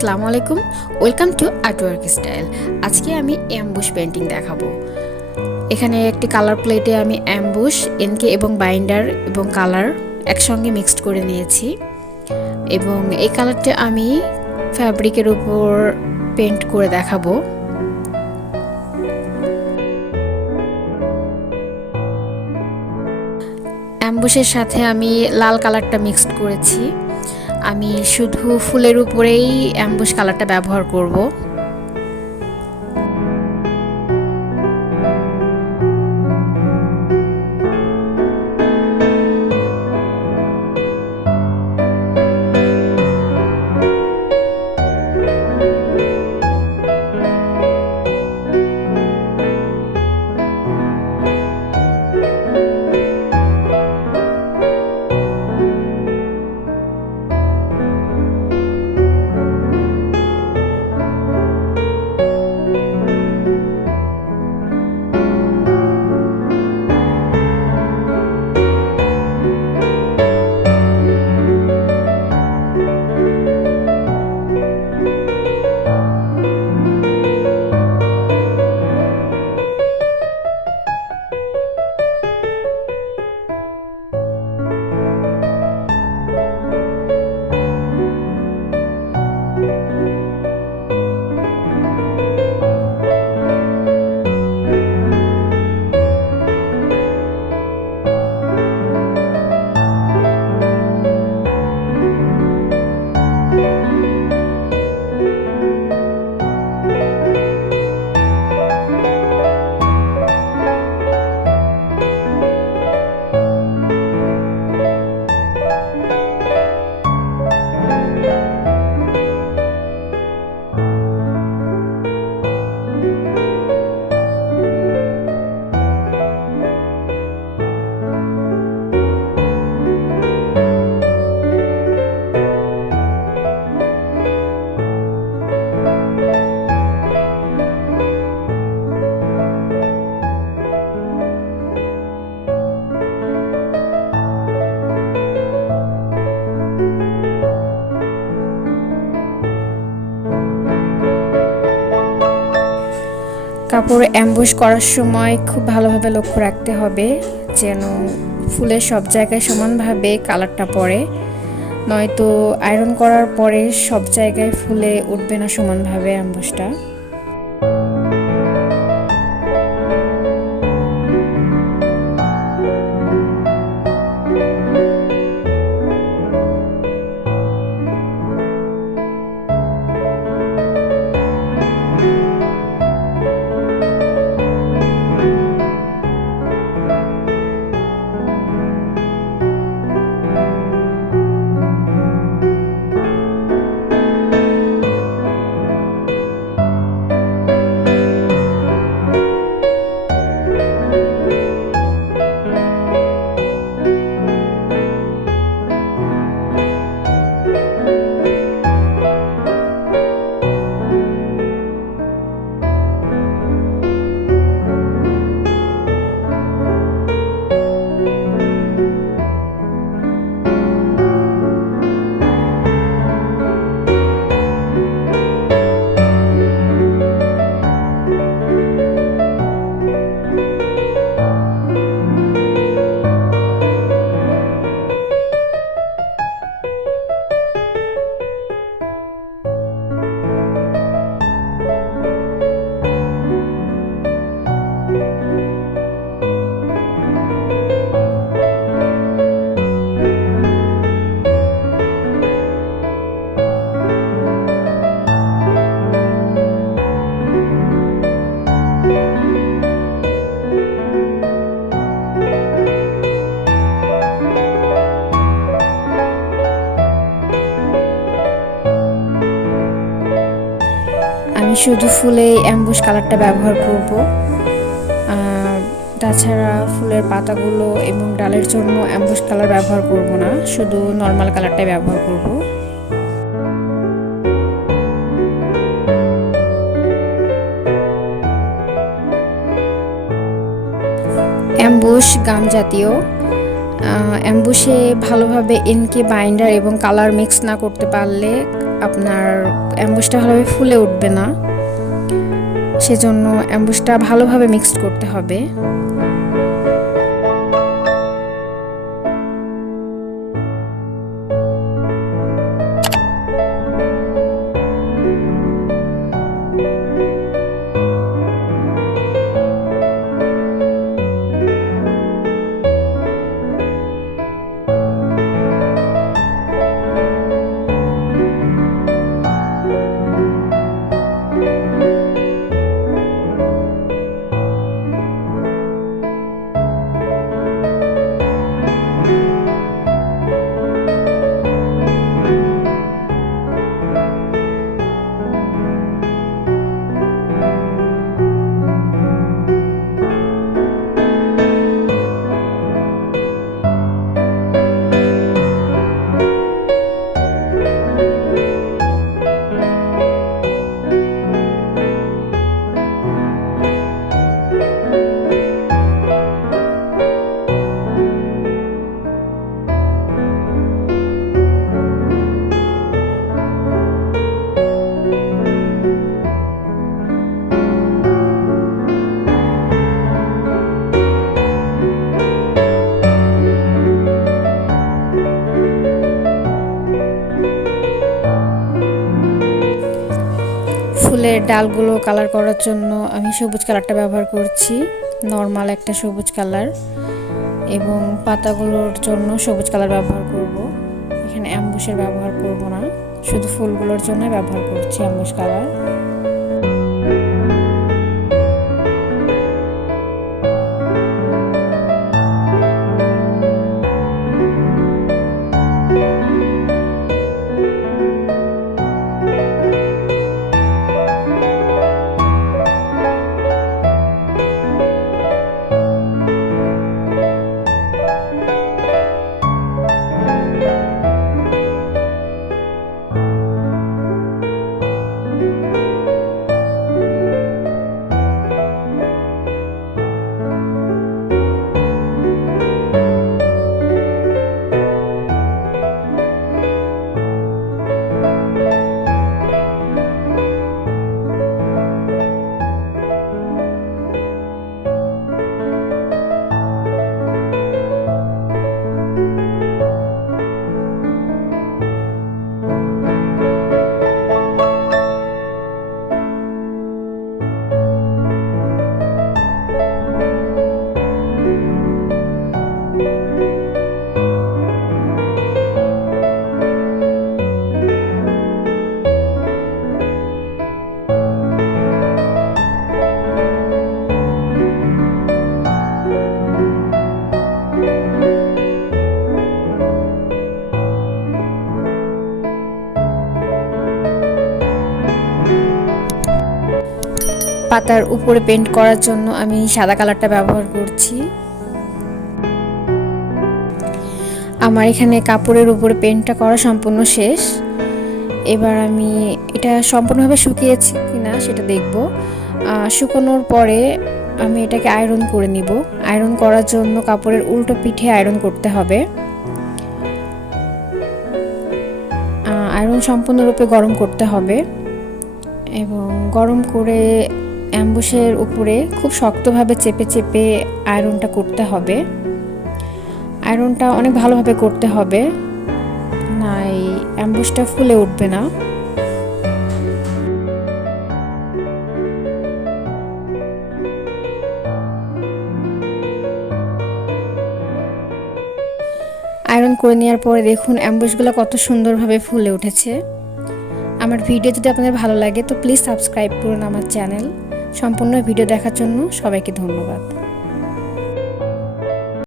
আসসালামু আলাইকুম, welcome to artwork style. আজকে আমি অ্যাম্বুশ পেন্টিং দেখাবো। এখানে একটি কালার প্লেটে আমি অ্যাম্বুশ, এনকে এবং বাইন্ডার এবং কালার একসঙ্গে মিক্সড করে নিয়েছি এবং এই কালারটা আমি ফ্যাব্রিকের উপর পেন্ট করে দেখাবো। অ্যাম্বুশের সাথে আমি লাল কালারটা মিক্সড করেছি। আমি শুধু ফুলের উপরেই অ্যাম্বুশ কালারটা ব্যবহার করব। কাপড় অ্যাম্বুশ করার সময় খুব ভালোভাবে লক্ষ্য রাখতে হবে যেন ফুলের সব জায়গায় সমানভাবে কালারটা পড়ে, নয়তো আয়রন করার পরে সব জায়গায় ফুলে উঠবে না সমানভাবে অ্যাম্বুশটা। আমি শুধু ফুলে অ্যাম্বুশ কালারটা ব্যবহার করব, তাছাড়া ফুলের পাতাগুলো এবং ডালের জন্য অ্যাম্বুশ কালার ব্যবহার করব না, শুধু নর্মাল কালারটাই ব্যবহার করব। অ্যাম্বুশ গাম জাতীয়, অ্যাম্বুশে ভালোভাবে এনকে বাইন্ডার এবং কালার মিক্স না করতে পারলে আপনার অ্যাম্বুশটা ভালোভাবে ফুলে উঠবে না, সেজন্য অ্যাম্বুশটা ভালোভাবে মিক্সড করতে হবে। ফুলের ডালগুলো কালার করার জন্য আমি সবুজ কালারটা ব্যবহার করছি, নর্মাল একটা সবুজ কালার, এবং পাতাগুলোর জন্য সবুজ কালার ব্যবহার করব। এখানে অ্যাম্বুশের ব্যবহার করব না, শুধু ফুলগুলোর জন্য ব্যবহার করছি অ্যাম্বুশ কালার। পাতার উপরে পেইন্ট করার জন্য আমি সাদা কালারটা ব্যবহার করছি। আমার এখানে কাপড়ের উপরে পেইন্টটা করা সম্পূর্ণ শেষ। এবার আমি এটা সম্পূর্ণভাবে শুকিয়েছি কিনা সেটা দেখব। শুকানোর পরে আমি এটাকে আয়রন করে নিব। আয়রন করার জন্য কাপড়ের উল্টো পিঠে আয়রন করতে হবে। আয়রন সম্পূর্ণরূপে গরম করতে হবে এবং গরম করে অ্যাম্বুশের উপরে খুব শক্তভাবে চেপে চেপে আয়রনটা করতে হবে। আয়রনটা অনেক ভালোভাবে করতে হবে, না এই অ্যাম্বুশটা ফুলে উঠবে না। আয়রন করে নেওয়ার পরে দেখুন অ্যাম্বুশগুলো কত সুন্দরভাবে ফুলে উঠেছে। আমার ভিডিও যদি আপনাদের ভালো লাগে তো প্লিজ সাবস্ক্রাইব করুন আমার চ্যানেল। সম্পূর্ণ ভিডিও দেখার জন্য সবাইকে ধন্যবাদ।